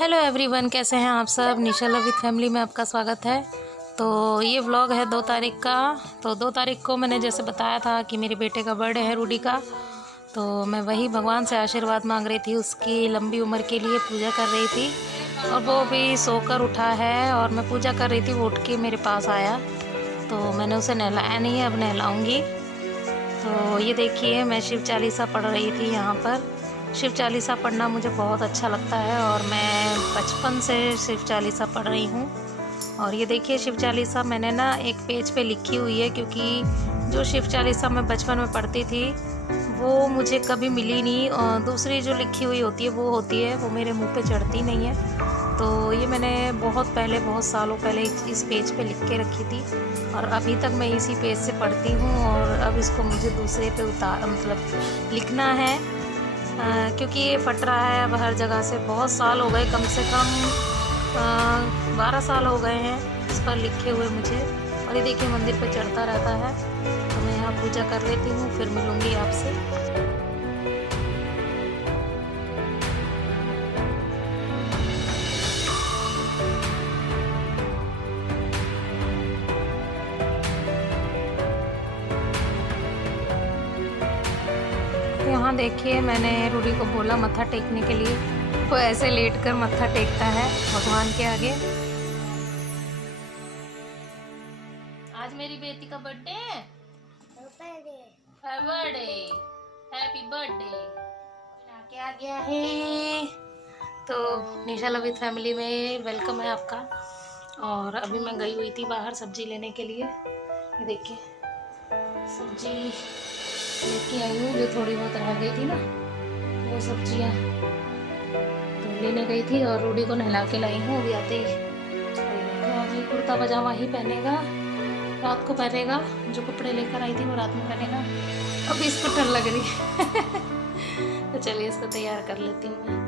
Hello everyone, कैसे हैं आप सब। निशा लव विद फैमिली में आपका स्वागत है। तो ये व्लॉग है 2 तारीख का। तो 2 तारीख को मैंने जैसे बताया था कि मेरे बेटे का बर्थडे है रूडी का। तो मैं वही भगवान से आशीर्वाद मांग रही थी, उसकी लंबी उम्र के लिए पूजा कर रही थी। और वो भी सोकर उठा है और मैं पूजा कर रही थी, वो उठ के मेरे पास आया। तो मैंने उसे नहलाया नहीं है, अब नहलाऊँगी। तो ये देखिए, मैं शिव चालीसा पढ़ रही थी यहाँ पर। शिव चालीसा पढ़ना मुझे बहुत अच्छा लगता है और मैं बचपन से शिव चालीसा पढ़ रही हूँ। और ये देखिए, शिव चालीसा मैंने ना एक पेज पे लिखी हुई है, क्योंकि जो शिव चालीसा मैं बचपन में पढ़ती थी वो मुझे कभी मिली नहीं। और दूसरी जो लिखी हुई होती है वो मेरे मुंह पे चढ़ती नहीं है। तो ये मैंने बहुत पहले, बहुत सालों पहले इस पेज पे लिख के रखी थी और अभी तक मैं इसी पेज से पढ़ती हूँ। और अब इसको मुझे दूसरे पे लिखना है, क्योंकि ये फट रहा है अब हर जगह से। बहुत साल हो गए, कम से कम 12 साल हो गए हैं इस पर लिखे हुए मुझे। और ये देखिए, मंदिर पे चढ़ता रहता है। तो मैं यहाँ पूजा कर लेती हूँ, फिर मिलूँगी आपसे। यहाँ देखिए, मैंने रूडी को बोला मत्था टेकने के लिए। वो ऐसे लेटकर मत्था टेकता है भगवान के आगे। आज मेरी बेटी का बर्थडे है। हैप्पी बर्थडे आके आ गया है। तो निशा लव विद फैमिली में वेलकम है आपका। और अभी मैं गई हुई थी बाहर सब्जी लेने के लिए। ये देखिए, सब्जी लेके आई हूँ, जो थोड़ी बहुत रह गई थी ना वो सब्जियाँ तो लेने गई थी। और रूडी को नहला के लाई हूँ अभी आते ही। आज ये कुर्ता पजामा ही पहनेगा, रात को पहनेगा। जो कपड़े लेकर आई थी वो रात में पहनेगा। अभी इसको ठंड लग रही है तो चलिए इसको तैयार कर लेती हूँ मैं।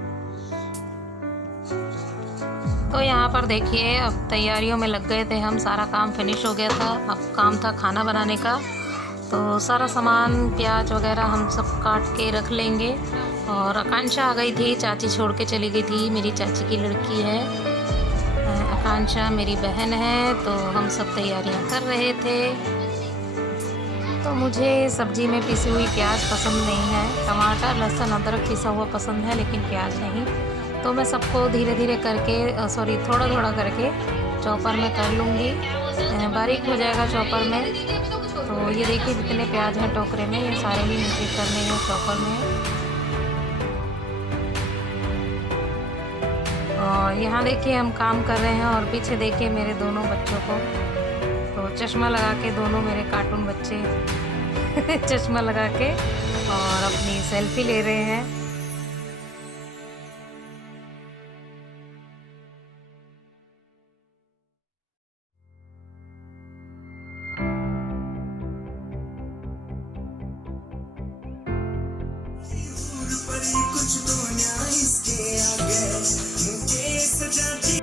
तो यहाँ पर देखिए, अब तैयारियों में लग गए थे हम। सारा काम फिनिश हो गया था, अब काम था खाना बनाने का। तो सारा सामान, प्याज वगैरह हम सब काट के रख लेंगे। और आकांक्षा आ गई थी, चाची छोड़ के चली गई थी। मेरी चाची की लड़की है आकांक्षा, मेरी बहन है। तो हम सब तैयारियां कर रहे थे। तो मुझे सब्जी में पिसी हुई प्याज पसंद नहीं है। टमाटर, लहसुन, अदरक पिसा हुआ पसंद है, लेकिन प्याज नहीं। तो मैं सबको धीरे धीरे करके, थोड़ा थोड़ा करके चॉपर में कर लूँगी। बारीक हो जाएगा चॉपर में। तो ये देखिए, जितने प्याज हैं टोकरे में, ये सारे ही मुझे करने हैं चॉपर में। और यहाँ देखिए, हम काम कर रहे हैं और पीछे देखिए मेरे दोनों बच्चों को। तो चश्मा लगा के दोनों मेरे कार्टून बच्चे चश्मा लगा के और अपनी सेल्फी ले रहे हैं। कुछ दुनिया इसके आगे मुझे सजाती।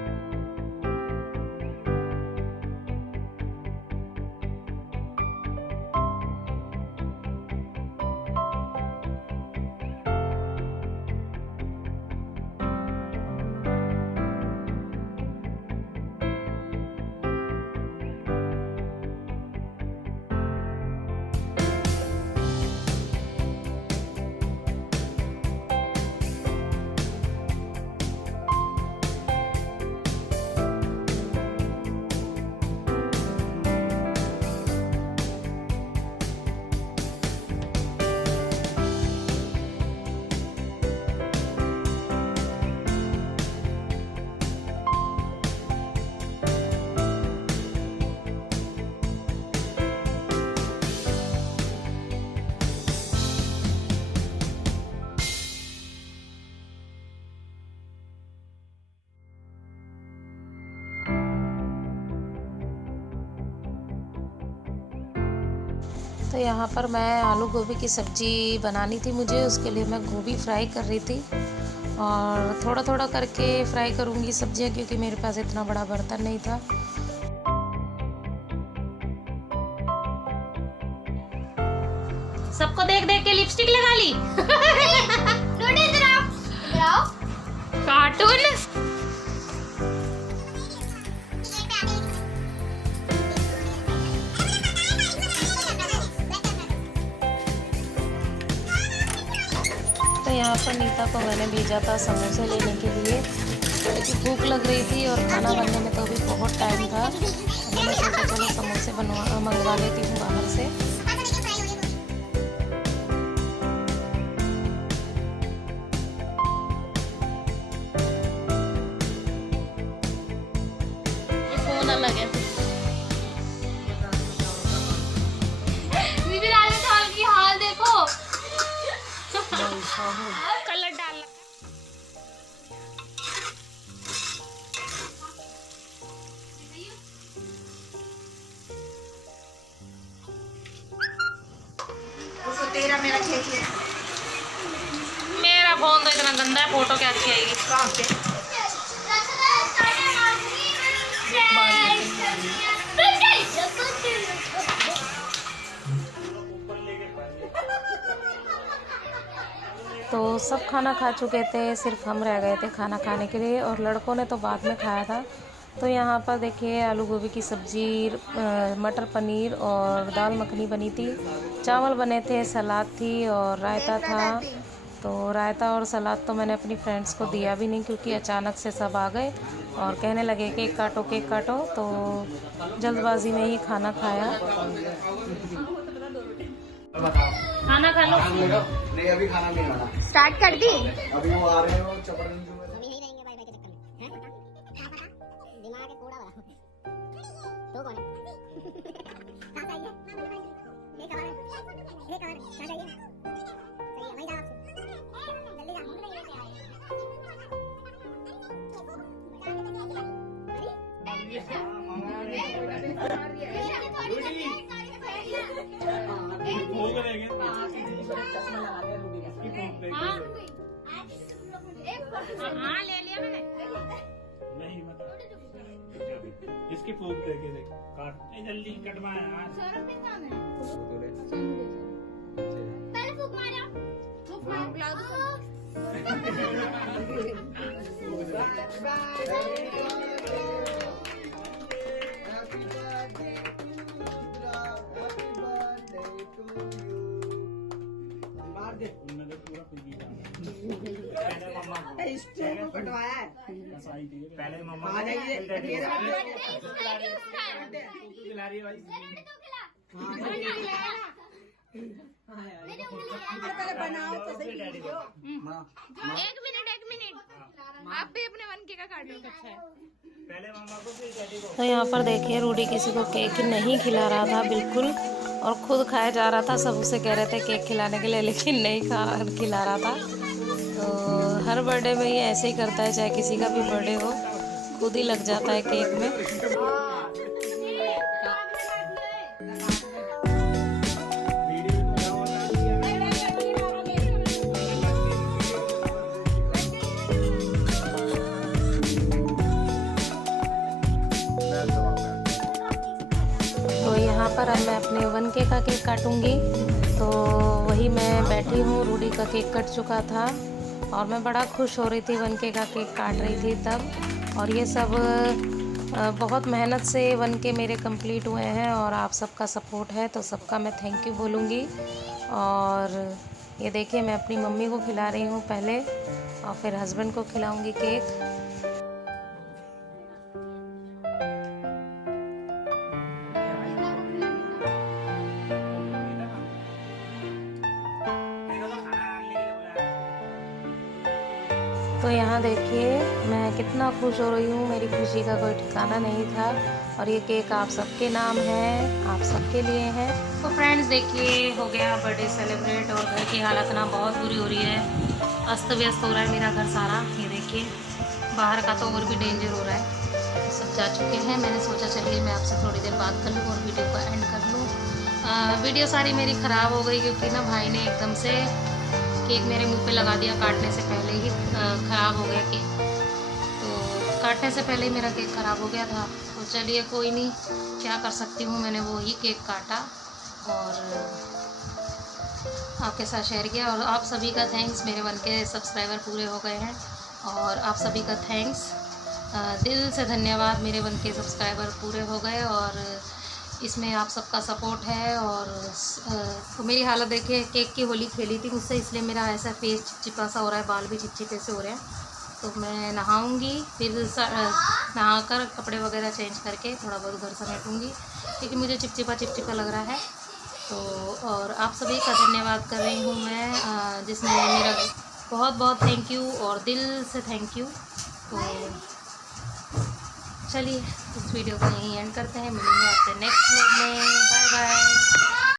तो यहाँ पर मैं आलू गोभी की सब्ज़ी बनानी थी मुझे। उसके लिए मैं गोभी फ्राई कर रही थी और थोड़ा थोड़ा करके फ्राई करूँगी सब्जियाँ, क्योंकि मेरे पास इतना बड़ा बर्तन नहीं था। सबको देख देख के लिपस्टिक लगा ली कार्टून यहाँ पर नीता को मैंने भेजा था समोसे लेने के लिए, क्योंकि भूख लग रही थी और खाना बनने में तो अभी बहुत टाइम था। मैंने सोचा चलो समोसे मंगवा लेती हूँ बाहर से। ये फोन अलग है। बीबी राज में की हाल देखो। कलर डालना। तेरा मेरा खींच ले। मेरा फोन तो इतना गंदा है, फोटो क्या अच्छी आएगी। तो सब खाना खा चुके थे, सिर्फ हम रह गए थे खाना खाने के लिए, और लड़कों ने तो बाद में खाया था। तो यहाँ पर देखिए आलू गोभी की सब्ज़ी, मटर पनीर और दाल मखनी बनी थी, चावल बने थे, सलाद थी और रायता था। तो रायता और सलाद तो मैंने अपनी फ्रेंड्स को दिया भी नहीं, क्योंकि अचानक से सब आ गए और कहने लगे केक काटो केक काटो, तो जल्दबाजी में ही खाना खाया। खाना खा लो। नहीं अभी खाना नहीं खाना। स्टार्ट कर दी। अभी वो आ रहे हैं, वो चपड़गंज में। हाँ ले लिया मैंने। नहीं मतलब इसकी फूक देके देख काट जल्दी कटवा यार। पहले फूक मारा। फूक मार बुला दो। पहले मम्मा आ जाइए। खिला रही है भाई। पहले बनाओ तो सही। एक मिनट आप भी अपने वनके का काट लो। अच्छा है। पहले मम्मा को फिर डैडी को। तो यहाँ पर देखिए रूडी किसी को केक नहीं खिला रहा था बिल्कुल, और खुद खाया जा रहा था। सब उसे कह रहे थे केक खिलाने के लिए, लेकिन नहीं खिला रहा था। तो हर बर्थडे में ये ऐसे ही करता है, चाहे किसी का भी बर्थडे हो, खुद ही लग जाता है केक में। तो यहाँ पर अब मैं अपने वनके का केक काटूंगी। तो वही मैं बैठी हूँ, रूडी का केक कट चुका था और मैं बड़ा खुश हो रही थी, वनके का केक काट रही थी तब। और ये सब बहुत मेहनत से वनके मेरे कंप्लीट हुए हैं, और आप सबका सपोर्ट है, तो सबका मैं थैंक यू बोलूँगी। और ये देखिए मैं अपनी मम्मी को खिला रही हूँ पहले, और फिर हस्बैंड को खिलाऊँगी केक। तो यहाँ देखिए मैं कितना खुश हो रही हूँ, मेरी खुशी का कोई ठिकाना नहीं था। और ये केक आप सबके नाम है, आप सबके लिए है। तो फ्रेंड्स देखिए हो गया बर्थडे सेलिब्रेट, और घर की हालत ना बहुत बुरी हो रही है, अस्त व्यस्त हो रहा है मेरा घर सारा। ये देखिए बाहर का तो और भी डेंजर हो रहा है। सब जा चुके हैं, मैंने सोचा चलिए मैं आपसे थोड़ी देर बात कर लूँ और वीडियो को एंड कर लूँ। वीडियो सारी मेरी ख़राब हो गई, क्योंकि ना भाई ने एकदम से केक मेरे मुंह पे लगा दिया, काटने से पहले ही ख़राब हो गया केक। तो काटने से पहले ही मेरा केक ख़राब हो गया था। तो चलिए कोई नहीं, क्या कर सकती हूँ, मैंने वो ही केक काटा और आपके साथ शेयर किया। और आप सभी का थैंक्स, मेरे 1K सब्सक्राइबर पूरे हो गए हैं, और आप सभी का थैंक्स, दिल से धन्यवाद। मेरे 1K सब्सक्राइबर पूरे हो गए, और इसमें आप सबका सपोर्ट है। और तो मेरी हालत देखिए, केक की होली खेली थी मुझसे, इसलिए मेरा ऐसा फेस चिपचिपा सा हो रहा है, बाल भी चिपचिपे से हो रहे हैं। तो मैं नहाऊंगी, फिर नहाकर कपड़े वगैरह चेंज करके थोड़ा बहुत घर समेटूंगी, क्योंकि मुझे चिपचिपा लग रहा है। तो और आप सभी का धन्यवाद कर रही हूँ मैं, जिसने मेरा बहुत बहुत थैंक यू और दिल से थैंक यू। तो चलिए इस वीडियो को यहीं एंड करते हैं, मिलेंगे आपसे नेक्स्ट व्लॉग में। Bye bye.